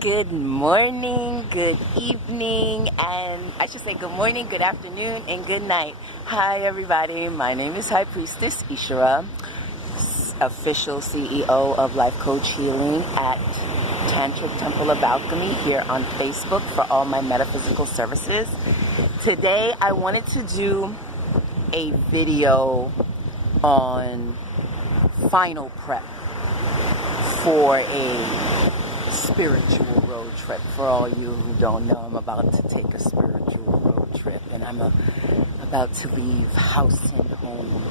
Good morning, good evening, and I should say good morning, good afternoon, and good night. Hi everybody, my name is High Priestess Ishera, official CEO of Life Coach Healing at Tantric Temple of Alchemy here on Facebook for all my metaphysical services. Today I wanted to do a video on final prep for a spiritual road trip. For all you who don't know, I'm about to take a spiritual road trip, and I'm about to leave house and home.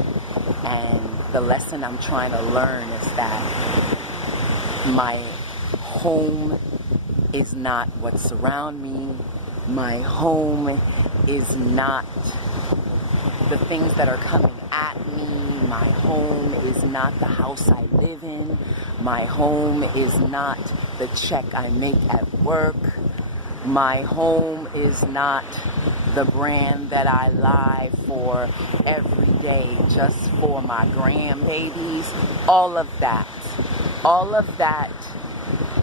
And the lesson I'm trying to learn is that my home is not what's around me. My home is not the things that are coming at me. My home is not the house I live in. My home is not the check I make at work. My home is not the brand that I lie for every day just for my grandbabies. All of that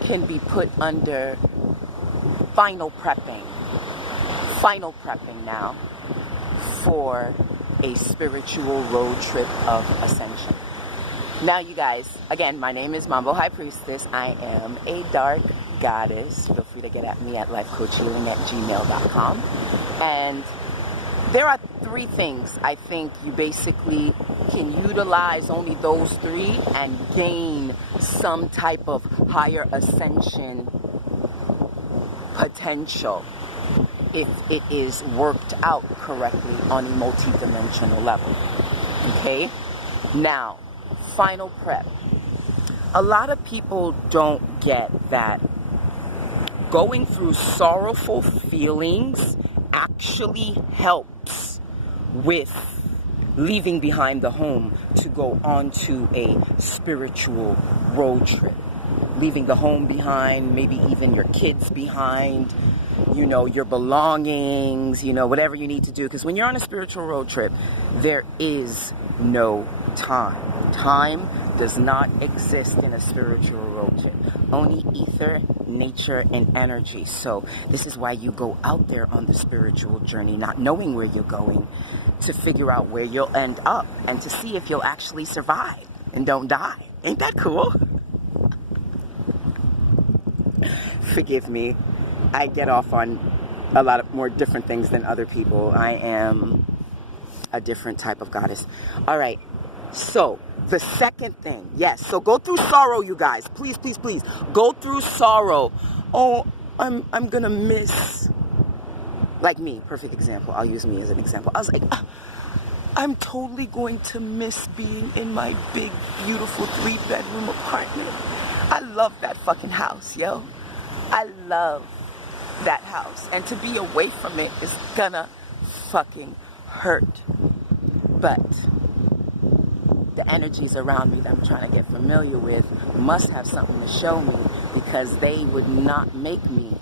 can be put under final prepping now for a spiritual road trip of ascension. Now you guys, again, my name is Mambo High Priestess. I am a dark goddess. Feel free to get at me at lifecoachhealing@gmail.com. And there are three things I think you basically can utilize, only those three, and gain some type of higher ascension potential if it is worked out correctly on a multi-dimensional level. Okay? Now, final prep. A lot of people don't get that going through sorrowful feelings actually helps with leaving behind the home to go on to a spiritual road trip. Leaving the home behind, maybe even your kids behind, your belongings, whatever you need to do. Because when you're on a spiritual road trip, there is no time. Time does not exist in a spiritual road trip. Only ether, nature, and energy. So this is why you go out there on the spiritual journey, not knowing where you're going, to figure out where you'll end up and to see if you'll actually survive and don't die. Ain't that cool? Forgive me. I get off on a lot of more different things than other people. I am a different type of goddess. All right. So the second thing, yes. So go through sorrow, you guys. Please, please, please. Go through sorrow. Oh, I'm gonna miss. Like me, perfect example. I'll use me as an example. I was like, I'm totally going to miss being in my big, beautiful 3-bedroom apartment. I love that fucking house, yo. I love that house. And to be away from it is gonna fucking hurt. But the energies around me that I'm trying to get familiar with must have something to show me, because they would not make me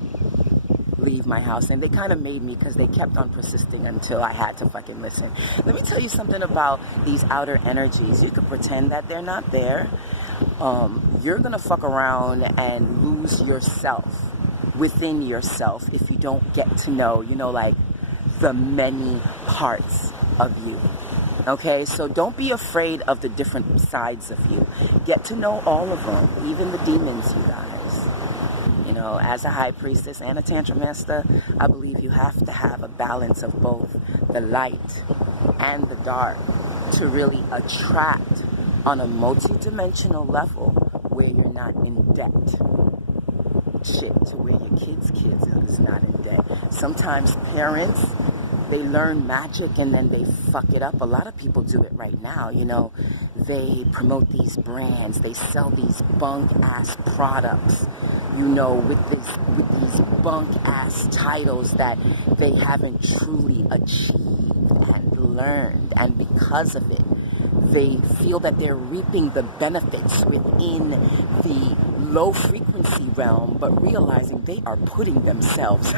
leave my house. And they kind of made me, because they kept on persisting until I had to fucking listen. Let me tell you something about these outer energies. You could pretend that they're not there. You're gonna fuck around and lose yourself within yourself if you don't get to know, like the many parts of you. Okay, so don't be afraid of the different sides of you. Get to know all of them, even the demons, you guys. As a high priestess and a tantra master, I believe you have to have a balance of both the light and the dark to really attract on a multi-dimensional level where you're not in debt. To where your kids is not in debt. Sometimes parents, they learn magic and then they fuck it up. A lot of people do it right now. They promote these brands, they sell these bunk ass products, with these bunk ass titles that they haven't truly achieved and learned, and because of it, they feel that they're reaping the benefits within the low frequency realm, but realizing they are putting themselves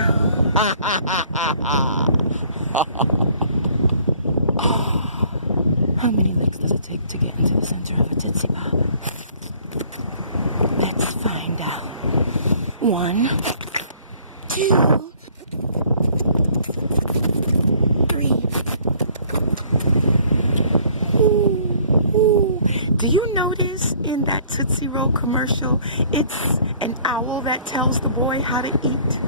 how many licks does it take to get into the center of a Tootsie Pop? Let's find out. 1, 2, 3. Ooh. Do you notice in that Tootsie Roll commercial, it's an owl that tells the boy how to eat?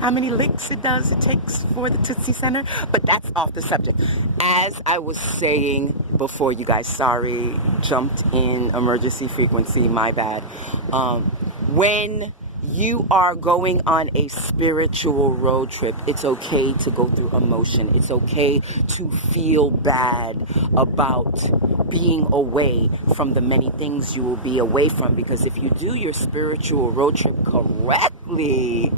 How many licks it takes for the Tootsie Center? But that's off the subject. As I was saying before, you guys, sorry, jumped in emergency frequency, my bad. When you are going on a spiritual road trip, it's okay to go through emotion. It's okay to feel bad about being away from the many things you will be away from. Because if you do your spiritual road trip correctly,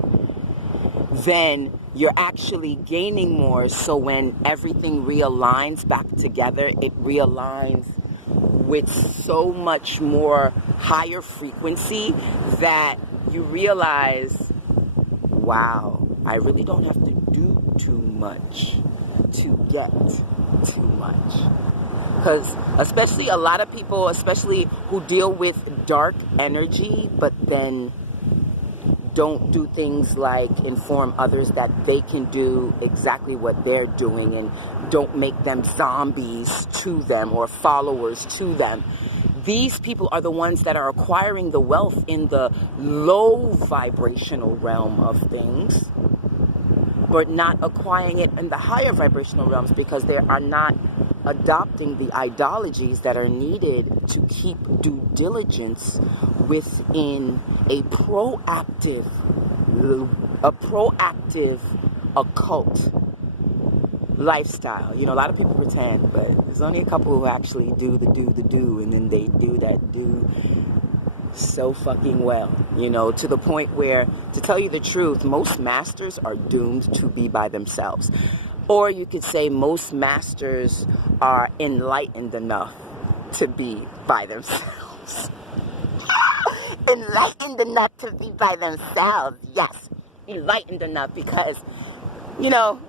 then you're actually gaining more. So when everything realigns back together, it realigns with so much more higher frequency that you realize, wow, I really don't have to do too much to get too much. Because especially a lot of people, especially who deal with dark energy, but then don't do things like inform others that they can do exactly what they're doing, and don't make them zombies to them or followers to them. These people are the ones that are acquiring the wealth in the low vibrational realm of things, but not acquiring it in the higher vibrational realms because they are not adopting the ideologies that are needed to keep due diligence within a proactive occult lifestyle. You know, a lot of people pretend, but there's only a couple who actually do the do, and then they do that do so fucking well, you know, to the point where, to tell you the truth, most masters are doomed to be by themselves. Or you could say most masters are enlightened enough to be by themselves. Enlightened enough to be by themselves. Yes, enlightened enough, because, you know,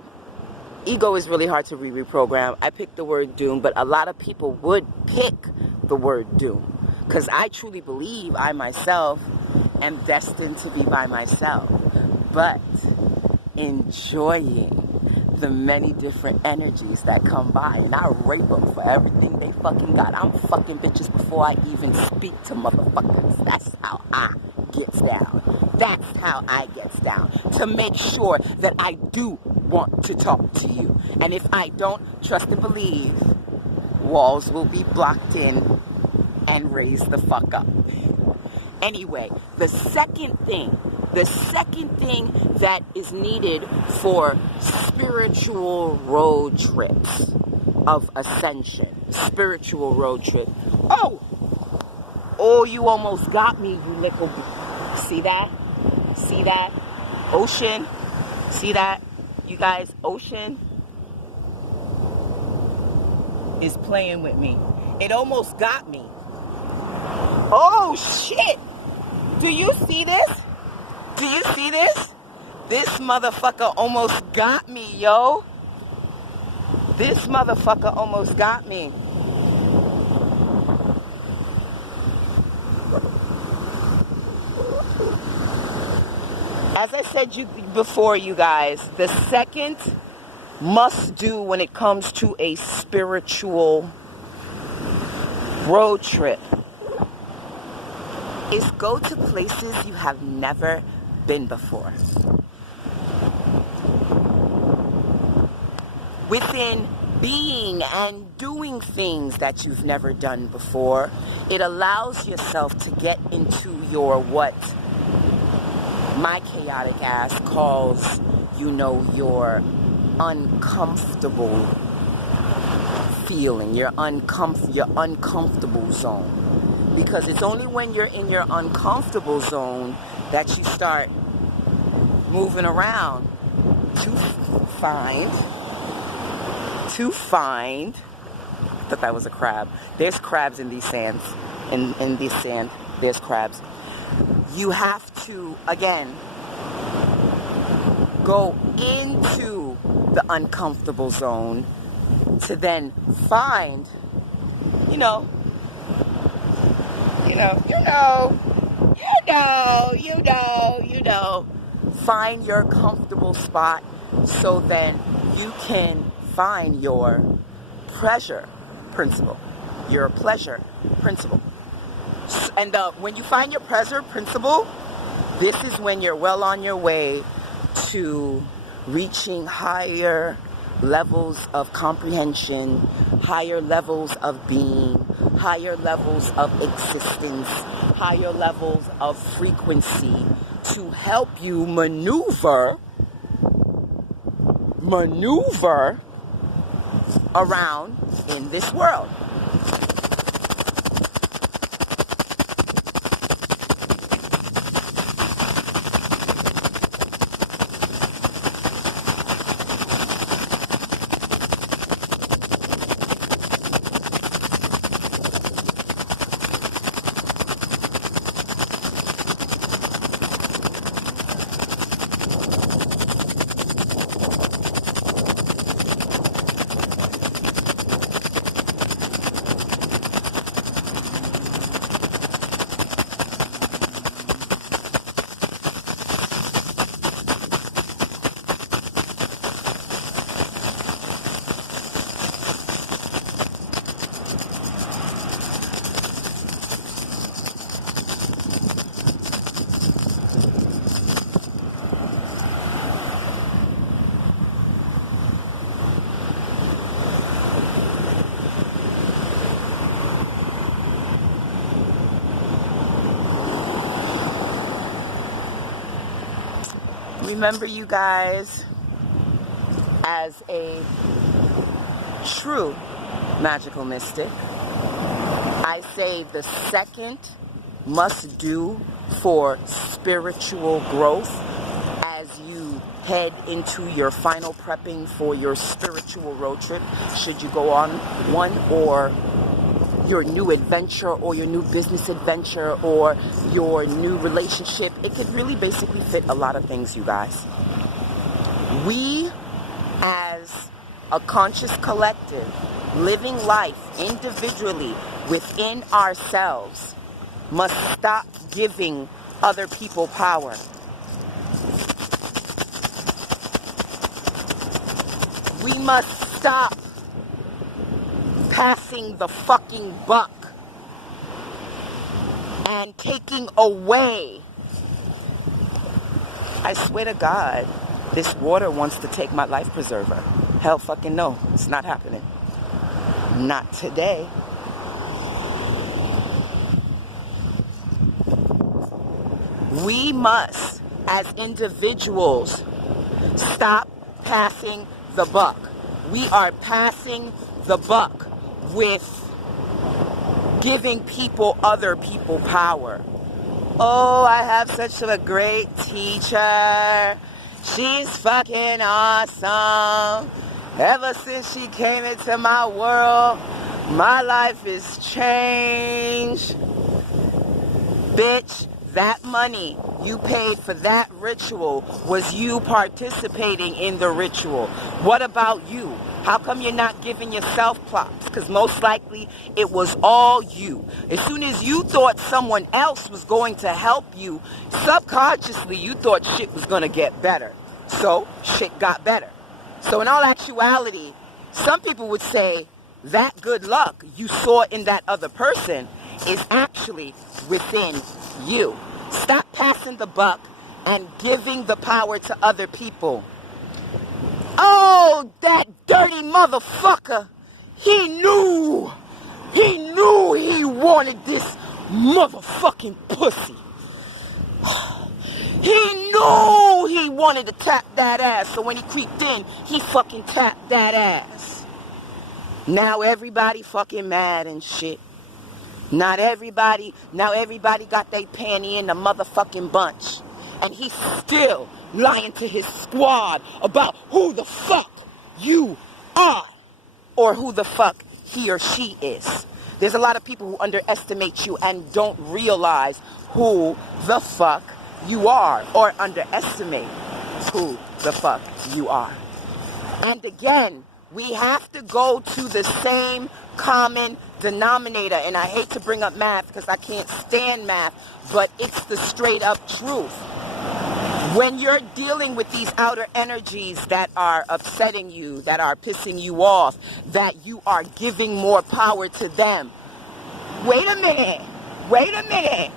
ego is really hard to reprogram. I picked the word doom, but a lot of people would pick the word doom, because I truly believe I myself am destined to be by myself, but enjoying the many different energies that come by, and I rape them for everything they fucking got. I'm fucking bitches before I even speak to motherfuckers. That's how I gets down. That's how I gets down, to make sure that I do want to talk to you. And if I don't, trust and believe, walls will be blocked in and raised the fuck up. Anyway, the second thing that is needed for spiritual road trips of ascension, spiritual road trip. Oh, you almost got me, you little. See that? See that? Ocean. See that? You guys, Ocean is playing with me. It almost got me. Oh, shit. Do you see this? Do you see this? This motherfucker almost got me, yo. This motherfucker almost got me. As I said before, you guys, the second must do when it comes to a spiritual road trip is go to places you have never been before. Within being and doing things that you've never done before, it allows yourself to get into your, what my chaotic ass calls, you know, your uncomfortable feeling, your uncomfortable zone. Because it's only when you're in your uncomfortable zone that you start moving around to find, I thought that was a crab. There's crabs in these sands, in this sand, there's crabs. You have to, again, go into the uncomfortable zone to then find, you know, find your comfortable spot so then you can find your pleasure principle. Your pleasure principle. And when you find your pleasure principle, this is when you're well on your way to reaching higher levels of comprehension, higher levels of being, higher levels of existence, higher levels of frequency to help you maneuver around in this world. Remember, you guys, as a true magical mystic, I say the second must do for spiritual growth as you head into your final prepping for your spiritual road trip, should you go on one, or your new adventure or your new business adventure or your new relationship. It could really basically fit a lot of things, you guys. We, as a conscious collective, living life individually within ourselves, must stop giving other people power. We must stop passing the fucking buck and taking away. I swear to God, this water wants to take my life preserver. Hell fucking no, it's not happening. Not today. We must, as individuals, stop passing the buck. We are passing the buck with giving other people power. Oh, I have such a great teacher. She's fucking awesome. Ever since she came into my world, my life is changed. Bitch, that money you paid for that ritual was you participating in the ritual. What about you? How come you're not giving yourself props? Because most likely it was all you. As soon as you thought someone else was going to help you, subconsciously you thought shit was going to get better. So shit got better. So in all actuality, some people would say that good luck you saw in that other person is actually within you. Stop passing the buck and giving the power to other people. Oh, that dirty motherfucker. He knew he wanted this motherfucking pussy. He knew he wanted to tap that ass. So when he creeped in, he fucking tapped that ass. Now everybody fucking mad and shit. Now everybody got their panty in the motherfucking bunch. And he's still lying to his squad about who the fuck you are. Or who the fuck he or she is. There's a lot of people who underestimate you and don't realize who the fuck you are. Or underestimate who the fuck you are. And again, we have to go to the same common denominator. And I hate to bring up math because I can't stand math, but it's the straight up truth. When you're dealing with these outer energies that are upsetting you, that are pissing you off, that you are giving more power to them. Wait a minute. Wait a minute.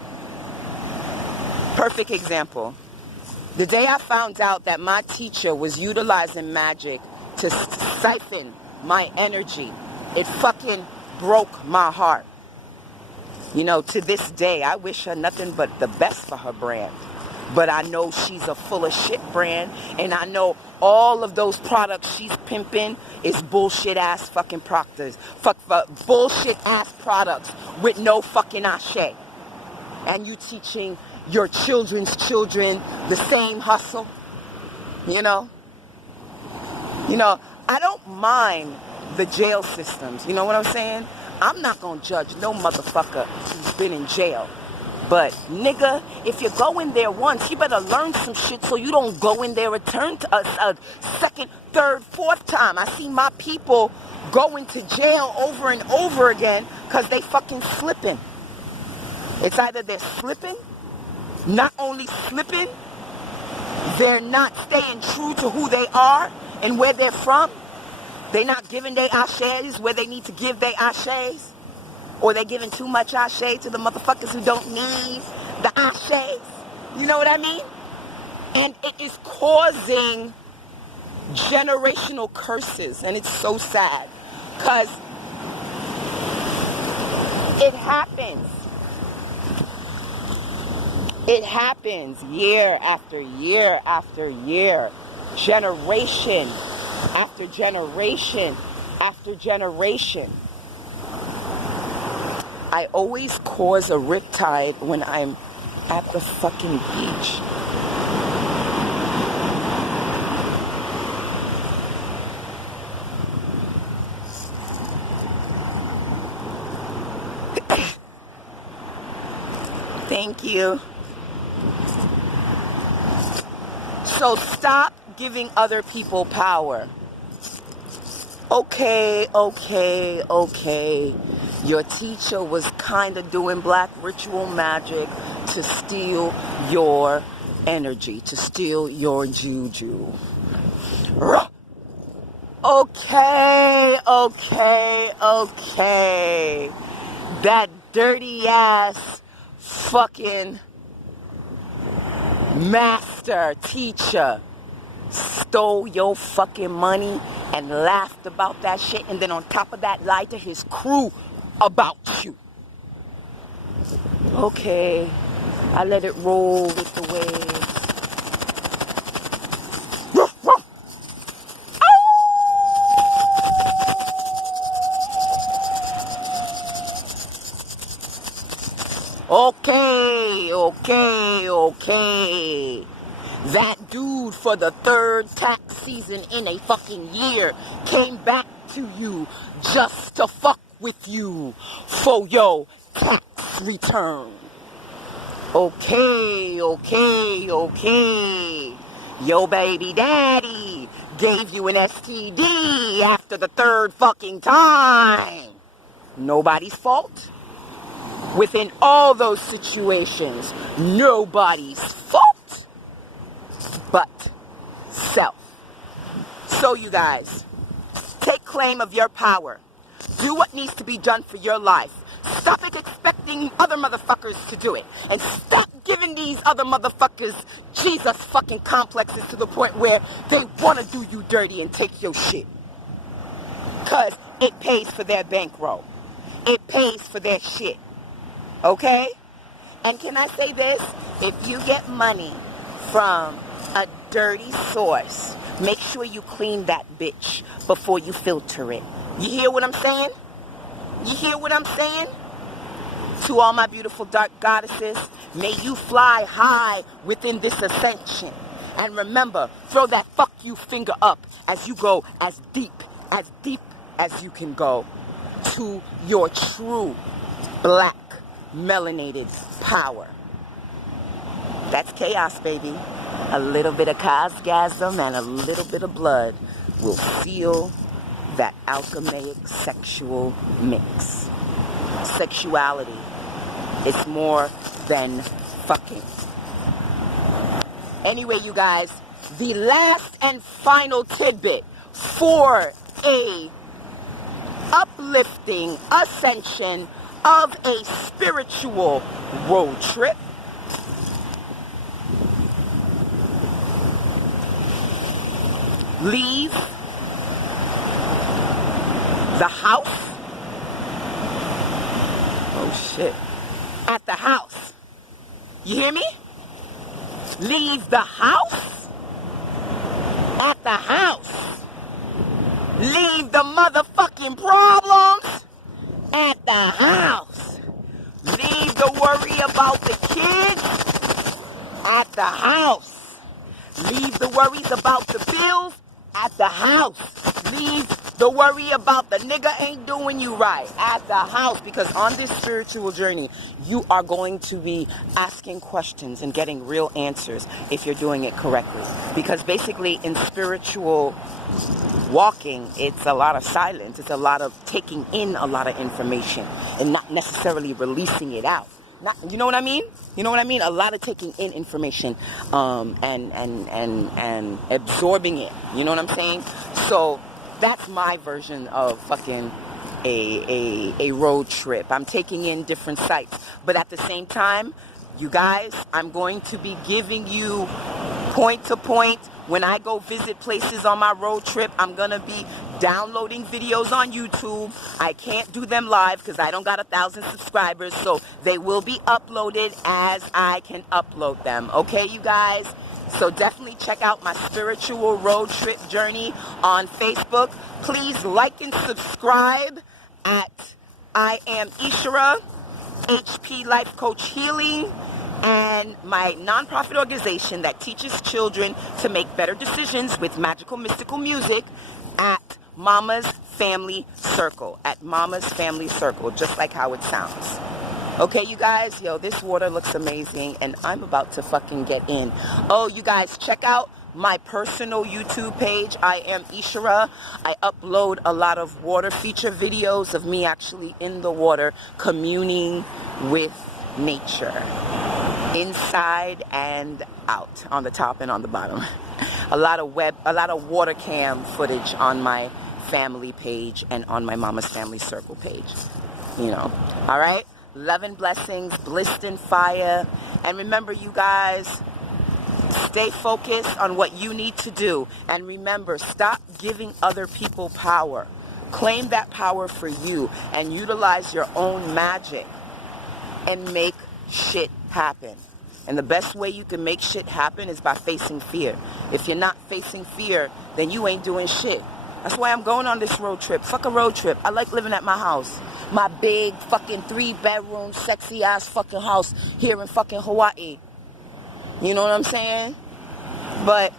Perfect example. The day I found out that my teacher was utilizing magic to siphon my energy, it fucking broke my heart. You know, to this day, I wish her nothing but the best for her brand. But I know she's a full of shit brand, and I know all of those products she's pimping is bullshit ass fucking proctors. Fuck bullshit ass products with no fucking ashe. And you teaching your children's children the same hustle. You know, I don't mind the jail systems. You know what I'm saying? I'm not gonna judge no motherfucker who's been in jail. But, nigga, if you go in there once, you better learn some shit so you don't go in there a second, third, fourth time. I see my people going to jail over and over again because they fucking slipping. It's either they're slipping, not only slipping, they're not staying true to who they are and where they're from. They're not giving their ashes where they need to give their ashes. Or they're giving too much ashe to the motherfuckers who don't need the ashes. You know what I mean? And it is causing generational curses. And it's so sad. Because it happens. It happens year after year after year. Generation after generation after generation. I always cause a riptide when I'm at the fucking beach. Thank you. So stop giving other people power. Okay. Your teacher was kind of doing black ritual magic to steal your energy, to steal your juju. Okay. That dirty ass fucking master teacher stole your fucking money and laughed about that shit, and then on top of that lied to his crew about you. Okay, I let it roll with the waves. Okay. That dude for the third tax season in a fucking year came back to you just to fuck with you for your tax return. Okay. Your baby daddy gave you an STD after the third fucking time. Nobody's fault. Within all those situations, nobody's fault but self. So you guys, take claim of your power. Do what needs to be done for your life. Stop expecting other motherfuckers to do it. And stop giving these other motherfuckers Jesus fucking complexes to the point where they want to do you dirty and take your shit. Because it pays for their bankroll. It pays for their shit. Okay? And can I say this? If you get money from a dirty source, make sure you clean that bitch before you filter it. You hear what I'm saying? You hear what I'm saying? To all my beautiful dark goddesses, may you fly high within this ascension. And remember, throw that fuck you finger up as you go as deep as you can go to your true black melanated power. That's chaos, baby. A little bit of cosgasm and a little bit of blood will seal that alchemic sexual mix. Sexuality is more than fucking. Anyway, you guys, the last and final tidbit for a uplifting ascension of a spiritual road trip. Leave the house. Oh shit. At the house. You hear me? Leave the house. At the house. Leave the motherfucking problems at the house. Leave the worry about the kids at the house. Leave the worries about the bills at the house. Leave the worry about the nigga ain't doing you right at the house, because on this spiritual journey, you are going to be asking questions and getting real answers if you're doing it correctly. Because basically in spiritual walking, it's a lot of silence. It's a lot of taking in a lot of information and not necessarily releasing it out. You know what I mean? You know what I mean? A lot of taking in information and absorbing it. You know what I'm saying? So that's my version of fucking a road trip. I'm taking in different sites. But at the same time, you guys, I'm going to be giving you point to point. When I go visit places on my road trip, I'm going to be downloading videos on YouTube. I can't do them live because I don't got 1,000 subscribers, so they will be uploaded as I can upload them. Okay, you guys? So definitely check out my spiritual road trip journey on Facebook. Please like and subscribe at I Am Ishera, HP Life Coach Healing, and my nonprofit organization that teaches children to make better decisions with magical, mystical music at Mama's Family Circle. At Mama's Family Circle, just like how it sounds. Okay, you guys, yo, this water looks amazing, and I'm about to fucking get in. Oh, you guys, check out my personal YouTube page, I Am Ishera. I upload a lot of water feature videos of me actually in the water, communing with nature. Inside and out, on the top and on the bottom. A lot of water cam footage on my family page and on my Mama's Family Circle page. You know, all right? Love and blessings, blissed in fire. And remember, you guys, stay focused on what you need to do. And remember, stop giving other people power. Claim that power for you and utilize your own magic and make shit happen. And the best way you can make shit happen is by facing fear. If you're not facing fear, then you ain't doing shit. That's why I'm going on this road trip. Fuck a road trip. I like living at my house. My big fucking 3-bedroom, sexy ass fucking house here in fucking Hawaii. You know what I'm saying? But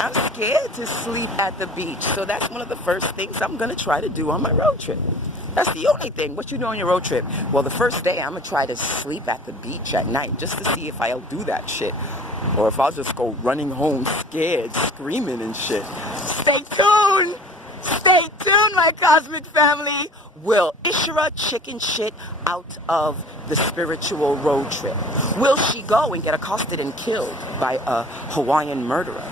I'm scared to sleep at the beach. So that's one of the first things I'm going to try to do on my road trip. That's the only thing. What you do on your road trip? Well, the first day, I'm going to try to sleep at the beach at night just to see if I'll do that shit. Or if I'll just go running home scared, screaming and shit. Stay tuned! Stay tuned, my cosmic family! Will Ishera chicken shit out of the spiritual road trip? Will she go and get accosted and killed by a Hawaiian murderer?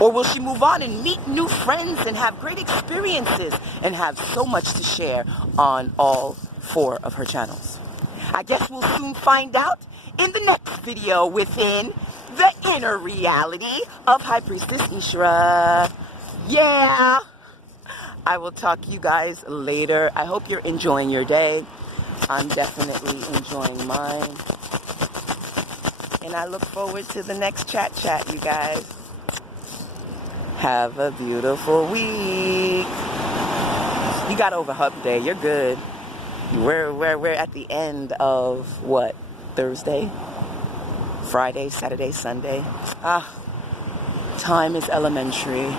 Or will she move on and meet new friends and have great experiences and have so much to share on all 4 of her channels? I guess we'll soon find out in the next video within the inner reality of High Priestess Ishera. Yeah! I will talk to you guys later. I hope you're enjoying your day. I'm definitely enjoying mine. And I look forward to the next chat, you guys. Have a beautiful week. You got over hump day. You're good. We're at the end of what? Thursday? Friday, Saturday, Sunday. Time is elementary.